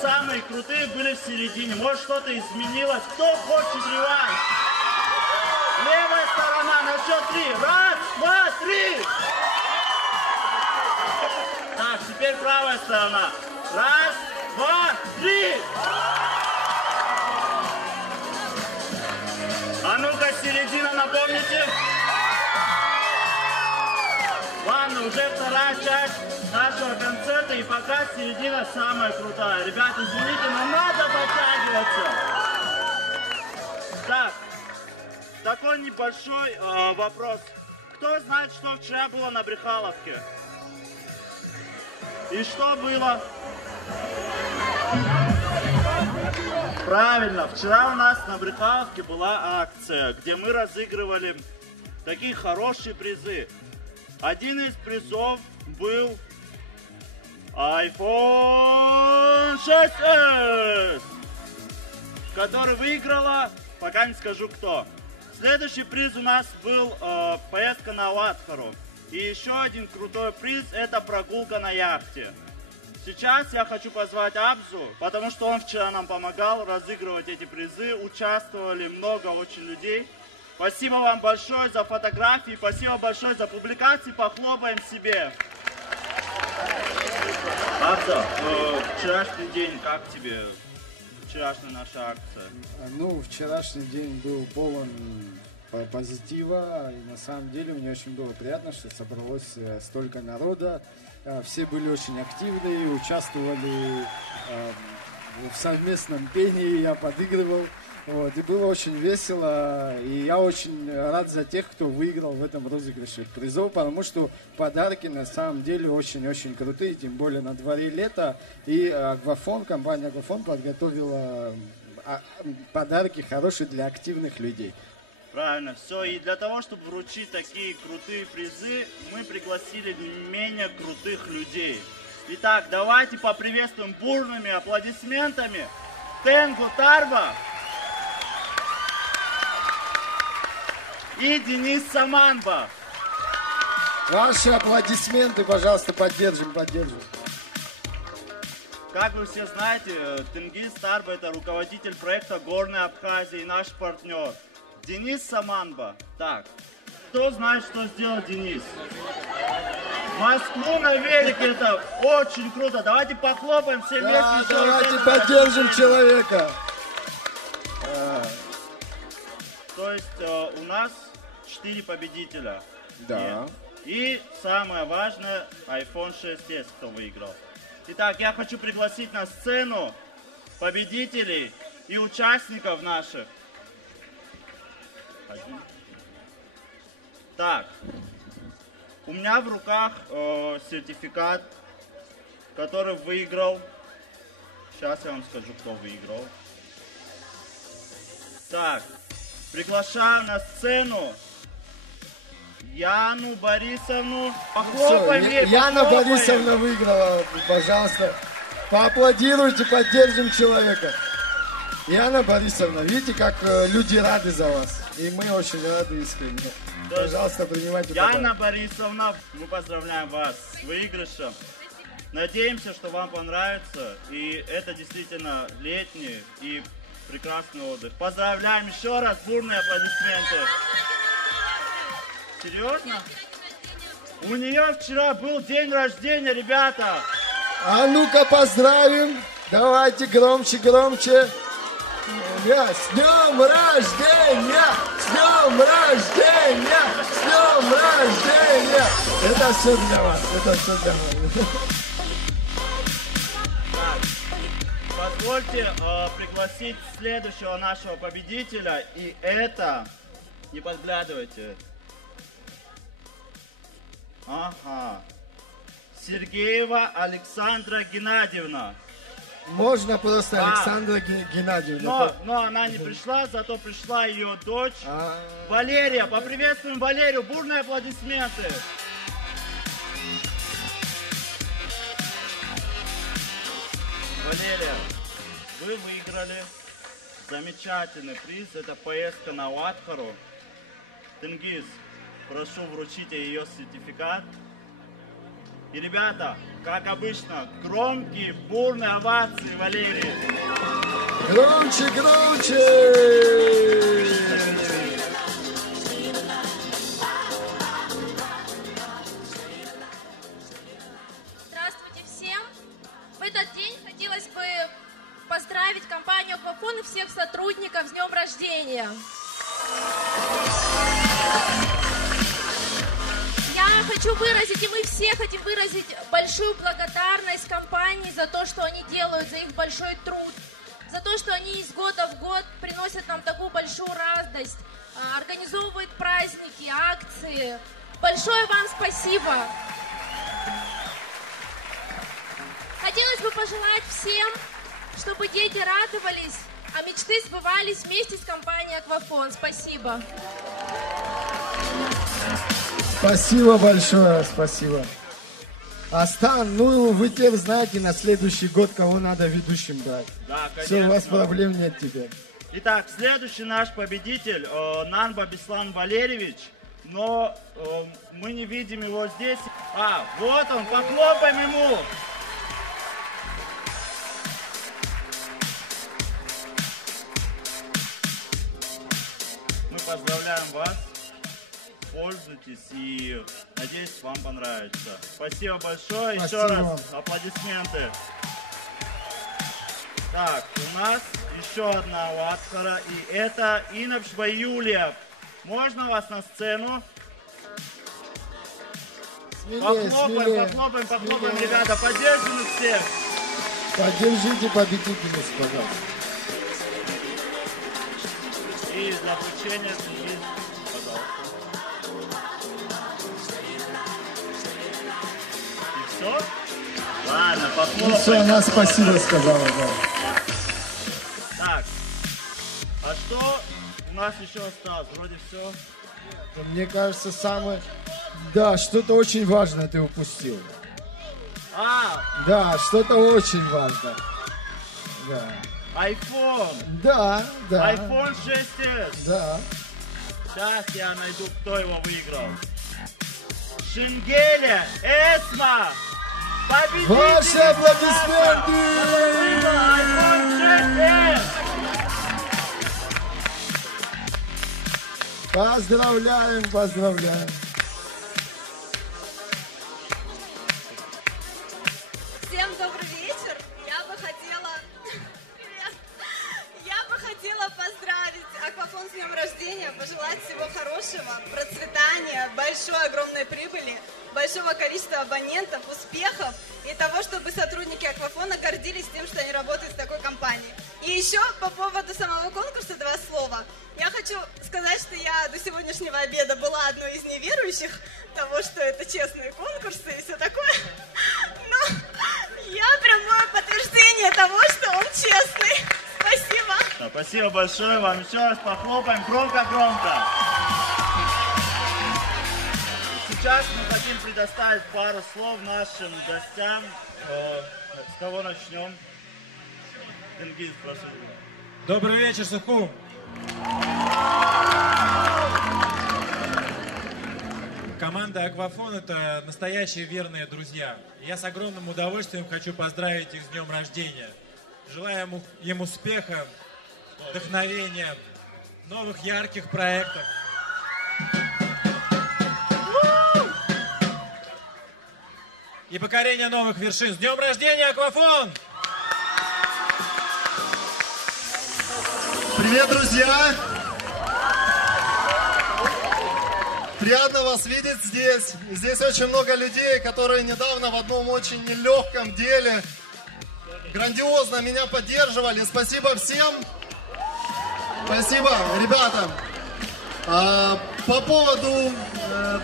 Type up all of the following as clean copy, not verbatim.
самые крутые были в середине. Может, что-то изменилось. Кто хочет реванш? Левая сторона на счет 3. Раз, два, три. Так, теперь правая сторона. Раз, два, три. А ну-ка, середина, напомните. Ладно, уже вторая часть нашего концерта, и пока середина самая крутая. Ребята, извините, но надо подтягиваться. Так, такой небольшой вопрос. Кто знает, что вчера было на Брехаловке? И что было? Правильно, вчера у нас на Брехаловке была акция, где мы разыгрывали такие хорошие призы. Один из призов был iPhone 6s, который выиграла, пока не скажу кто. Следующий приз у нас был поездка на Уатхару. И еще один крутой приз — это прогулка на яхте. Сейчас я хочу позвать Абзу, потому что он вчера нам помогал разыгрывать эти призы. Участвовали много очень людей. Спасибо вам большое за фотографии, спасибо большое за публикации. Похлопаем себе. Абза, вчерашний день, как тебе? Вчерашняя наша акция. Ну, вчерашний день был полон позитива, и на самом деле мне очень было приятно, что собралось столько народа. Все были очень активны, участвовали в совместном пении, я подыгрывал. Вот, и было очень весело, и я очень рад за тех, кто выиграл в этом розыгрыше призов, потому что подарки на самом деле очень-очень крутые, тем более на дворе лето, и компания Аквафон подготовила подарки хорошие для активных людей. Правильно, все. И для того, чтобы вручить такие крутые призы, мы пригласили не менее крутых людей. Итак, давайте поприветствуем бурными аплодисментами Тенгу Тарба и Денис Саманба. Ваши аплодисменты, пожалуйста, поддержим. Как вы все знаете, Тенгиз Тарба — это руководитель проекта «Горная Абхазия» и наш партнер. Денис Саманба. Так, кто знает, что сделал Денис? Москву на велике — это очень круто. Давайте похлопаем все вместе. Да, давайте поддержим человека. То есть у нас 4 победителя. Да. И самое важное, iPhone 6s, кто выиграл. Итак, я хочу пригласить на сцену победителей и участников наших. Так, у меня в руках сертификат, который выиграл. Сейчас я вам скажу, кто выиграл. Так, приглашаю на сцену Яну Борисовну. Похлопаем ей, Яна похлопаем. Борисовна выиграла, пожалуйста. Поаплодируйте, поддержим человека. Яна Борисовна, видите, как люди рады за вас. И мы очень рады искренне. Пожалуйста, принимайте Яна подарок. Борисовна, мы поздравляем вас с выигрышем. Надеемся, что вам понравится. И это действительно летний и прекрасный отдых. Поздравляем еще раз, бурные аплодисменты. Серьезно? У нее вчера был день рождения, ребята. А ну-ка поздравим. Давайте громче. С днем рождения! С днем рождения! С днем рождения! Это все для вас. Позвольте пригласить следующего нашего победителя. И это... Не подглядывайте. Ага. Сергеева Александра Геннадьевна. Можно просто Александра Геннадьевна. Но она не пришла, зато пришла ее дочь Валерия. Поприветствуем Валерию. Бурные аплодисменты. Валерия, вы выиграли замечательный приз. Это поездка на Уатхару. Тенгиз, прошу вручить ее сертификат. И, ребята, как обычно, громкие, бурные овации Валерию. Громче, громче! Здравствуйте всем! В этот день хотелось бы поздравить компанию Аквафон и всех сотрудников с днем рождения! Я хочу выразить, и мы все хотим выразить большую благодарность компании за то, что они делают, за их большой труд, за то, что они из года в год приносят нам такую большую радость, организовывают праздники, акции. Большое вам спасибо! Хотелось бы пожелать всем, чтобы дети радовались, а мечты сбывались вместе с компанией Аквафон. Спасибо. Спасибо большое, спасибо. Астан, ну вы теперь знаете на следующий год, кого надо ведущим брать. Да, конечно. Все, у вас проблем нет теперь. Итак, следующий наш победитель Нанба Беслан Валерьевич, но мы не видим его здесь. А, вот он, похлопаем ему! Мы поздравляем вас, пользуйтесь и надеюсь, вам понравится. Спасибо большое, Спасибо еще раз вам. аплодисменты. Так, у нас еще одна Уатфора, и это Инапшба Юлия. Можно вас на сцену? Смелее, смелее. Похлопаем, ребята, поддержим их всех. Поддержите победительницу, пожалуйста. И для вручения цветы, пожалуйста. И все? Ладно, похлопаем. Ну все, она спасибо сказала, да. Так, а что у нас еще осталось? Вроде все. Мне кажется, самое... Да, что-то очень важное ты упустил. Да, что-то очень важное. Да. iPhone. Да, да. iPhone 6s. Да. Сейчас я найду, кто его выиграл. Шенгеля Эсма. Победитель. Ваши аплодисменты. iPhone 6s. Поздравляем, поздравляем. Всем добрый вечер. Я бы хотела поздравить Аквафон с днем рождения, пожелать всего хорошего, процветания, большой, огромной прибыли, большого количества абонентов, успехов и того, чтобы сотрудники Аквафона гордились тем, что они работают в такой компании. И еще по поводу самого конкурса 2 слова. Я хочу сказать, что я до сегодняшнего обеда была одной из неверующих того, что это честные конкурсы и все такое. Но я прямое подтверждение того, что он честный. Спасибо. Да, спасибо большое вам. Еще раз похлопаем громко-громко. Сейчас мы хотим предоставить пару слов нашим гостям. С кого начнем? Тенгиз, прошу. Добрый вечер, Сухум. Команда Аквафон — это настоящие верные друзья. Я с огромным удовольствием хочу поздравить их с днем рождения. Желаю им успеха, вдохновения, новых ярких проектов. И покорения новых вершин. С днем рождения, Аквафон! Привет, друзья! Приятно вас видеть здесь. Здесь очень много людей, которые недавно в одном очень нелегком деле грандиозно меня поддерживали. Спасибо всем. Спасибо, ребята. По поводу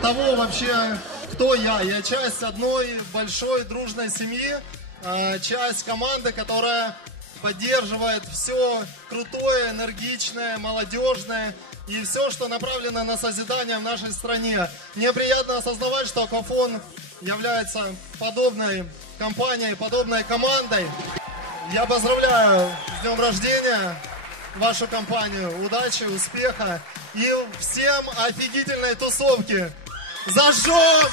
того вообще, кто я. Я часть одной большой дружной семьи, часть команды, которая поддерживает все крутое, энергичное, молодежное и все, что направлено на созидание в нашей стране. Мне приятно осознавать, что Аквафон является подобной компанией, подобной командой. Я поздравляю с днем рождения вашу компанию. Удачи, успеха и всем офигительной тусовки. Зажжем!